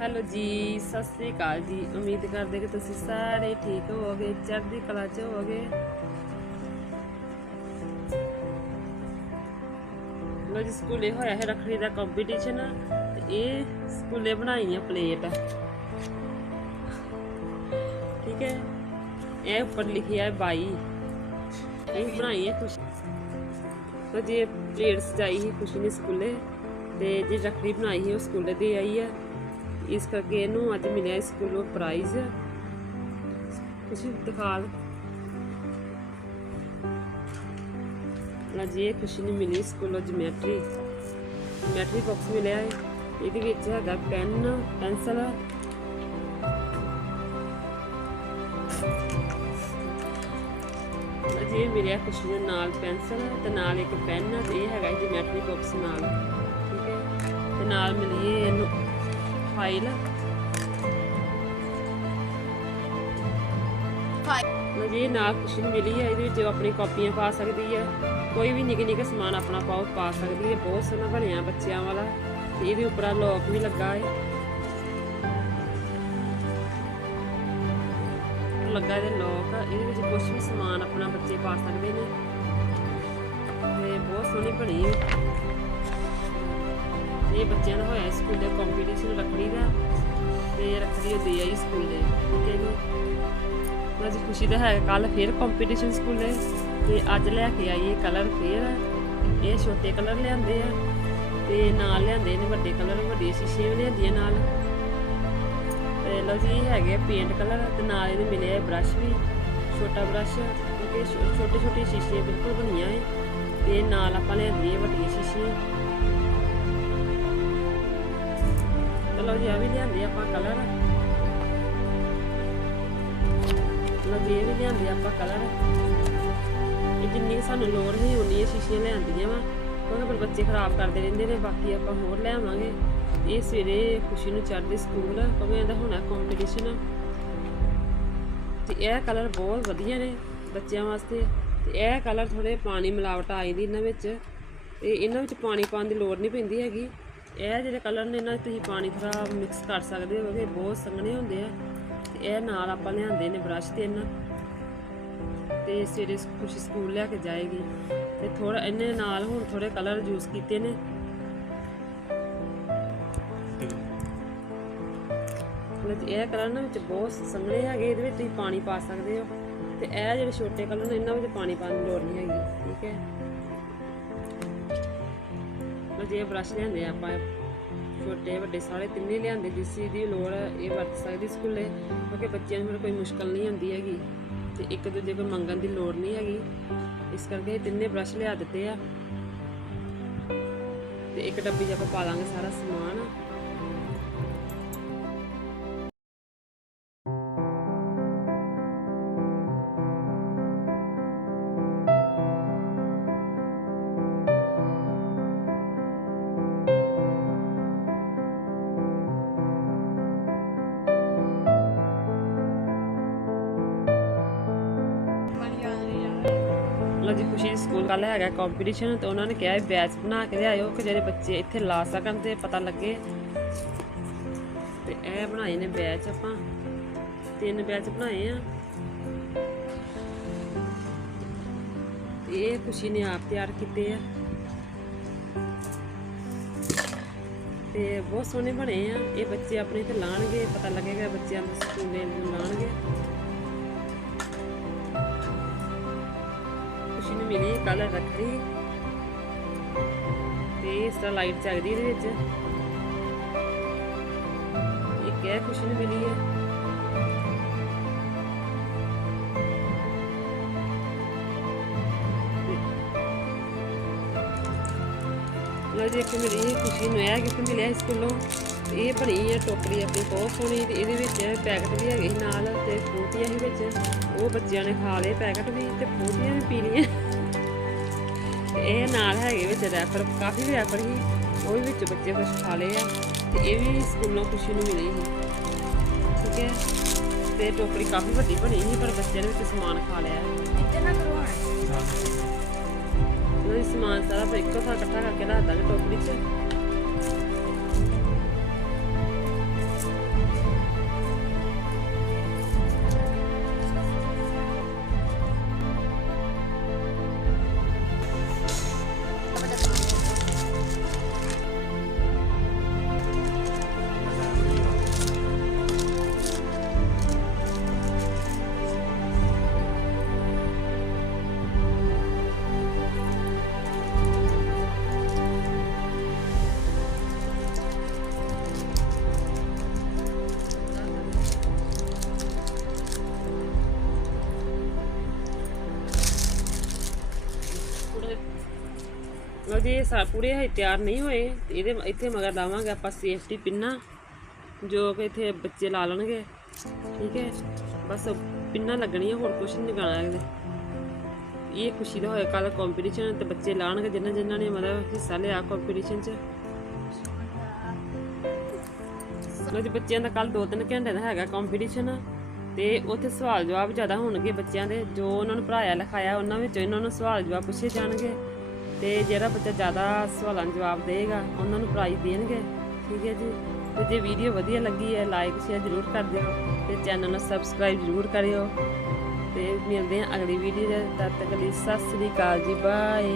Hello ਜੀ, ਸਤਿ ਸ੍ਰੀ ਅਕਾਲ ਜੀ। ਉਮੀਦ ਕਰਦੇ ਕਿ ਤੁਸੀਂ ਸਾਰੇ ਠੀਕ ਹੋਵੋਗੇ, ਚੜ੍ਹਦੀ ਕਲਾ 'ਚ ਹੋਵੋਗੇ। ਲੋ ਜੀ, ਸਕੂਲੇ ਹੋਇਆ ਹੈ ਰੱਖੜੀ ਦਾ ਕੰਪੀਟੀਸ਼ਨ ਤੇ ਇਹ ਸਕੂਲੇ ਬਣਾਈ ਆ ਪਲੇਟ ਠੀਕ ਹੈ? ਇਹ ਉੱਪਰ ਲਿਖਿਆ ਹੈ 22 ਇਹ ਬਣਾਈ ਹੈ ਖੁਸ਼ੀ। ਤਾਂ ਜੇ ਪਲੇਟ ਸਜਾਈ ਸੀ ਖੁਸ਼ੀ ਨੇ ਸਕੂਲੇ ਤੇ ਜੇ ਰੱਖੜੀ ਬਣਾਈ ਸੀ ਉਹ ਸਕੂਲੇ ਦੇ ਆਈ ਹੈ। ਇਸ ਕਰਕੇ ਇਹਨੂੰ ਅੱਜ ਮਿਲਿਆ ਸਕੂਲੋਂ ਪ੍ਰਾਈਜ਼ ਖੁਸ਼ੀ ਦਿਖਾ ਅੱਜ ਇਹ ਖੁਸ਼ੀ ਨੂੰ ਮਿਲੀ ਸਕੂਲੋਂ ਜਿਓਮੈਟਰੀ ਜਿਓਮੈਟਰੀ ਬਾਕਸ ਮਿਲਿਆ ਹੈ। ਇਹਦੇ ਵਿੱਚ ਹੈਗਾ ਪੈਨ ਪੈਨਸਲ ਅੱਜ ਇਹ ਮਿਲਿਆ ਖੁਸ਼ੀ ਨਾਲ ਪੈਨਸਲ ਤੇ ਨਾਲ ਇੱਕ ਪੈਨ ਤੇ ਇਹ ਹੈਗਾ ਜਿਓਮੈਟਰੀ ਬਾਕਸ ਨਾਲ। ਠੀਕ ਹੈ। ਤੇ ਨਾਲ ਮਿਲੀ ਇਹਨੂੰ ਫਾਈਲ ਲਓ ਜੀ ਨਾਲ ਖੁਸ਼ੀ ਮਿਲੀ ਹੈ ਇਹਦੇ ਵਿੱਚ ਆਪਣੀ ਕਾਪੀਆਂ ਪਾ ਸਕਦੀ ਹੈ ਕੋਈ ਵੀ ਨਿੱਕੇ ਨਿੱਕੇ ਸਮਾਨ ਆਪਣਾ ਪਾਓ, ਪਾ ਸਕਦੀ ਹੈ ਬਹੁਤ ਸੋਹਣਾ ਬਣਿਆ ਬੱਚਿਆਂ ਵਾਲਾ। ਤੇ ਇਹਦੇ ਉੱਪਰ ਲੋਕ ਵੀ ਲੱਗਾ ਹੈ ਲੱਗਾ ਇਹਦੇ ਲੋਕ ਇਹਦੇ ਵਿੱਚ ਕੁਝ ਵੀ ਸਮਾਨ ਆਪਣਾ ਬੱਚੇ ਪਾ ਸਕਦੇ ਨੇ। ਤੇ ਬਹੁਤ ਸੋਹਣੀ ਬਣੀ। ਹੈ ਇਹ ਬੱਚਿਆਂ ਦਾ ਹੋਇਆ ਸਕੂਲ ਦੇ ਕੰਪੀਟੀਸ਼ਨ ਰੱਖੜੀ ਦਾ ਤੇ ਰੱਖੜੀ ਉਹ ਦੇ ਆਈ ਸਕੂਲ ਦੇ। ਠੀਕ ਹੈ ਜੀ। ਅੱਜ ਖੁਸ਼ੀ ਦਾ ਹੈ ਕੱਲ ਫੇਰ ਕੰਪੀਟੀਸ਼ਨ ਸਕੂਲੇ ਤੇ ਅੱਜ ਲੈ ਕੇ ਆਈ ਇਹ ਕਲਰ ਫੇਰ। ਇਹ ਛੋਟੇ ਕਲਰ ਲਿਆਂਦੇ ਆ ਤੇ ਨਾਲ ਲਿਆਂਦੇ ਨੇ ਵੱਡੇ ਕਲਰ ਵੱਡੀ ਸ਼ੀਸ਼ੇ ਵੀ ਲਿਆਂਦੀਆਂ ਨਾਲ। ਤੇ ਲਓ ਜੀ ਹੈਗੇ ਪੇਂਟ ਕਲਰ ਤੇ ਨਾਲ ਇਹਦੇ ਮਿਲੇ ਆ ਬ੍ਰਸ਼ ਵੀ, ਛੋਟਾ ਬ੍ਰਸ਼ ਕਿਉਂਕਿ ਛੋਟੇ ਛੋਟੇ ਸ਼ੀਸ਼ੇ ਬਿਲਕੁਲ ਬਣੀਆਂ ਏ ਤੇ ਨਾਲ ਆਪਾਂ ਲਿਆਂਦੀਆਂ ਵੱਡੀਆਂ ਸ਼ੀਸ਼ੇ ਚਲੋ ਜੀ ਆ ਵੀ ਲਿਆਂਦੇ ਆਪਾਂ ਕਲਰ ਚਲੋ ਜੀ, ਇਹ ਵੀ ਲਿਆਂਦੇ ਆਪਾਂ ਕਲਰ ਇਹ ਜਿੰਨੀ ਸਾਨੂੰ ਲੋੜ ਨਹੀਂ ਉਨੀ ਸ਼ੀਸ਼ੀਆਂ ਲਿਆਂਦੀਆਂ ਵਾ। ਕਿਉਂਕਿ ਪਰ ਬੱਚੇ ਖਰਾਬ ਕਰਦੇ ਰਹਿੰਦੇ ਨੇ, ਬਾਕੀ ਆਪਾਂ ਹੋਰ ਲਿਆਵਾਂਗੇ। ਇਹ ਸਵੇਰੇ ਖੁਸ਼ੀ ਨੂੰ ਚੜ੍ਹਦੇ ਸਕੂਲ, ਕਿਉਂਕਿ ਇਹਦਾ ਹੋਣਾ ਕੰਪੀਟੀਸ਼ਨ ਤੇ ਇਹ ਕਲਰ ਬਹੁਤ ਵਧੀਆ ਨੇ ਬੱਚਿਆਂ ਵਾਸਤੇ। ਤੇ ਇਹ ਕਲਰ ਥੋੜੇ ਪਾਣੀ ਮਿਲਾਵਟ ਆ ਜਾਂਦੀ ਇਹਨਾਂ ਵਿੱਚ। ਤੇ ਇਹਨਾਂ ਵਿੱਚ ਪਾਣੀ ਪਾਉਣ ਦੀ ਲੋੜ ਨਹੀਂ ਪੈਂਦੀ ਹੈਗੀ। ਇਹ ਜਿਹੜੇ ਕਲਰ ਨੇ ਇਹਨਾਂ 'ਚ ਤੁਸੀਂ ਪਾਣੀ ਥੋੜਾ ਮਿਕਸ ਕਰ ਸਕਦੇ ਹੋ ਕਿ ਬਹੁਤ ਸੰਘਣੇ ਹੁੰਦੇ ਆ। ਤੇ ਇਹ ਨਾਲ ਆਪਾਂ ਲਿਆਂਦੇ ਨੇ ਬ੍ਰਸ਼ ਤੇ ਇਹਨਾਂ। ਤੇ ਸਵੇਰੇ ਖੁਸ਼ੀ ਸਕੂਲ ਲੈ ਕੇ ਜਾਏਗੀ। ਤੇ ਥੋੜਾ ਇਹਨੇ ਨਾਲ ਹੁਣ ਥੋੜੇ ਕਲਰ ਯੂਜ਼ ਕੀਤੇ ਨੇ। ਮਤਲਬ ਇਹ ਕਲਰ ਨਾ ਵਿੱਚ ਬਹੁਤ ਸੰਘਣੇ ਹੈਗੇ, ਇਹਦੇ ਵਿੱਚ ਤੁਸੀਂ ਪਾਣੀ ਪਾ ਸਕਦੇ ਹੋ। ਤੇ ਇਹ ਜਿਹੜੇ ਛੋਟੇ ਕਲਰ ਨੇ, ਇਹਨਾਂ ਵਿੱਚ ਪਾਣੀ ਪਾਉਣ ਦੀ ਲੋੜ ਨਹੀਂ ਹੈਗੀ, ਠੀਕ ਹੈ। ਲੋ ਜੇ ਬ੍ਰਸ਼ ਲਿਆਂਦੇ ਆ, ਆਪਾਂ ਛੋਟੇ, ਵੱਡੇ ਸਾਰੇ ਤਿੰਨੇ ਲਿਆਂਦੇ ਜਿਸ ਚੀਜ਼ ਦੀ ਲੋੜ ਇਹ ਵਰਤ ਸਕਦੀ ਸਕੂਲੇ, ਕਿਉਂਕਿ ਬੱਚਿਆਂ ਨੂੰ ਫਿਰ ਕੋਈ ਮੁਸ਼ਕਲ ਨਹੀਂ ਆਉਂਦੀ ਹੈਗੀ ਤੇ ਇੱਕ ਦੂਜੇ ਕੋਲ ਮੰਗਣ ਦੀ ਲੋੜ ਨਹੀਂ ਹੈਗੀ। ਇਸ ਕਰਕੇ ਇਹ ਤਿੰਨੇ ਬ੍ਰਸ਼ ਲਿਆ ਦਿੱਤੇ ਆ। ਤੇ ਇੱਕ ਡੱਬੀ 'ਚ ਆਪਾਂ ਪਾ ਲਾਂਗੇ ਸਾਰਾ ਸਮਾਨ। ਲੋ ਜੀ ਖੁਸ਼ੀ ਸਕੂਲ ਕੱਲ ਹੈਗਾ ਕੰਪੀਟੀਸ਼ਨ ਤੇ ਉਹਨਾਂ ਨੇ ਕਿਹਾ ਹੈ ਬੈਚ ਬਣਾ ਕੇ ਲਿਆਇਓ ਕਿ ਜਿਹੜੇ ਬੱਚੇ ਇੱਥੇ ਲਾ ਸਕਣ ਤੇ ਪਤਾ ਲੱਗੇ। ਤੇ ਇਹ ਬਣਾਏ ਨੇ ਬੈਚ ਆਪਾਂ। ਤਿੰਨ ਬੈਚ ਬਣਾਏ ਆ। ਇਹ ਖੁਸ਼ੀ ਨੇ ਆਪ ਤਿਆਰ ਕੀਤੇ ਆ। ਤੇ ਬਹੁਤ ਸੋਹਣੇ ਬਣੇ ਆ। ਇਹ ਬੱਚੇ ਆਪਣੇ ਤੇ ਲਾਣਗੇ, ਪਤਾ ਲੱਗੇਗਾ ਬੱਚਿਆਂ ਨੂੰ ਸਕੂਲੇ ਲਾਣਗੇ। ਖੁਸ਼ੀ ਨੂੰ ਮਿਲੀ ਕਲਰ ਰੱਖੜੀ। ਤੇ ਇਸ ਤਰ੍ਹਾਂ ਲਾਈਟ ਚੱਲਦੀ ਇਹਦੇ ਵਿੱਚ। ਇਹ ਖੁਸ਼ੀ ਨੂੰ ਮਿਲੀ ਹੈ। ਲੋ ਜੀ ਇੱਕ ਮੇਰੀ ਇਹ ਖੁਸ਼ੀ ਨੂੰ, ਇਹ ਗਿਫਟ ਮਿਲਿਆ ਇਸ ਸਕੂਲੋਂ ਇਹ ਬਣੀ ਹੈ ਟੋਕਰੀ ਆਪਣੀ ਬਹੁਤ ਸੋਹਣੀ ਤੇ ਇਹਦੇ ਵਿੱਚ ਪੈਕਟ ਵੀ ਹੈਗੇ ਨਾਲ ਤੇ ਫਰੂਟੀਆਂ ਸੀ ਵਿੱਚ। ਉਹ ਬੱਚਿਆਂ ਨੇ ਖਾ ਲਏ ਪੈਕਟ ਵੀ ਤੇ ਫਰੂਟੀਆਂ ਵੀ ਪੀ ਲਈਆਂ। ਇਹ ਨਾਲ ਹੈਗੇ ਵਿੱਚ ਰੈਫਰ ਕਾਫੀ ਰੈਫਰ ਸੀ। ਉਹ ਵੀ ਵਿੱਚ ਬੱਚੇ ਕੁਝ ਖਾ ਲਏ ਆ ਤੇ ਇਹ ਵੀ ਸਕੂਲੋਂ ਖੁਸ਼ੀ ਨੂੰ ਮਿਲੀ ਸੀ। ਠੀਕ ਹੈ? ਤੇ ਟੋਕਰੀ ਕਾਫੀ ਵੱਡੀ ਬਣੀ ਸੀ ਪਰ ਬੱਚਿਆਂ ਨੇ ਵਿੱਚ ਸਮਾਨ ਖਾ ਲਿਆ। ਉਹਨਾਂ ਸਮਾਨ ਸਾਰਾ ਇੱਕੋ ਥਾਂ ਇਕੱਠਾ ਕਰਕੇ ਰੱਖ ਦਾਂਗੇ ਟੋਕਰੀ 'ਚ। ਦੇਖੋ ਜੀ ਇਹ ਸਾ ਪੂਰੇ ਹਜੇ ਤਿਆਰ ਨਹੀਂ ਹੋਏ ਇਹਦੇ ਇੱਥੇ ਮਗਰ ਲਾਵਾਂਗੇ ਆਪਾਂ ਸੇਫਟੀ ਪਿੰਨਾ, ਜੋ ਕਿ ਇੱਥੇ ਬੱਚੇ ਲਾ ਲੈਣਗੇ। ਠੀਕ ਹੈ? ਬਸ ਪਿੰਨਾ ਲੱਗਣੀਆਂ, ਹੋਰ ਕੁਝ ਨਹੀਂ ਲਗਾਉਣਾ ਇਹਦੇ। ਇਹ ਖੁਸ਼ੀ ਦਾ ਹੋਇਆ, ਕੱਲ ਕੰਪੀਟੀਸ਼ਨ ਤੇ ਬੱਚੇ ਲਾਣਗੇ ਜਿਨ੍ਹਾਂ ਜਿਨ੍ਹਾਂ ਨੇ ਮਤਲਬ ਹਿੱਸਾ ਲਿਆ ਕੰਪੀਟੀਸ਼ਨ 'ਚ। ਉਹਨਾਂ ਦੇ ਬੱਚਿਆਂ ਦਾ ਕੱਲ 2-3 ਘੰਟੇ ਦਾ ਹੈਗਾ ਕੰਪੀਟੀਸ਼ਨ ਤੇ ਉੱਥੇ ਸਵਾਲ ਜਵਾਬ ਜ਼ਿਆਦਾ ਹੋਣਗੇ ਬੱਚਿਆਂ ਦੇ, ਜੋ ਉਹਨਾਂ ਨੂੰ ਪੜਾਇਆ ਲਿਖਾਇਆ, ਉਹਨਾਂ ਵਿੱਚੋਂ ਇਹਨਾਂ ਨੂੰ ਸਵਾਲ ਜਵਾਬ ਪੁੱਛੇ ਜਾਣਗੇ। ਤੇ ਜਿਹੜਾ ਬੱਚਾ ਜ਼ਿਆਦਾ ਸਵਾਲਾਂ ਜਵਾਬ ਦੇਗਾ ਉਹਨਾਂ ਨੂੰ ਪ੍ਰਾਈਜ਼ ਦੇਣਗੇ। ਠੀਕ ਹੈ ਜੀ? ਤੇ ਜੇ ਵੀਡੀਓ ਵਧੀਆ ਲੱਗੀ ਹੈ ਲਾਈਕ ਸ਼ੇਅਰ ਜ਼ਰੂਰ ਕਰ ਦਿਓ ਤੇ ਚੈਨਲ ਨੂੰ ਸਬਸਕ੍ਰਾਈਬ ਜ਼ਰੂਰ ਕਰਿਓ। ਤੇ ਮਿਲਦੇ ਹਾਂ ਅਗਲੀ ਵੀਡੀਓ ਦੇ ਤਦ ਤੱਕ ਲਈ ਸਤਿ ਸ੍ਰੀ ਅਕਾਲ ਜੀ ਬਾਏ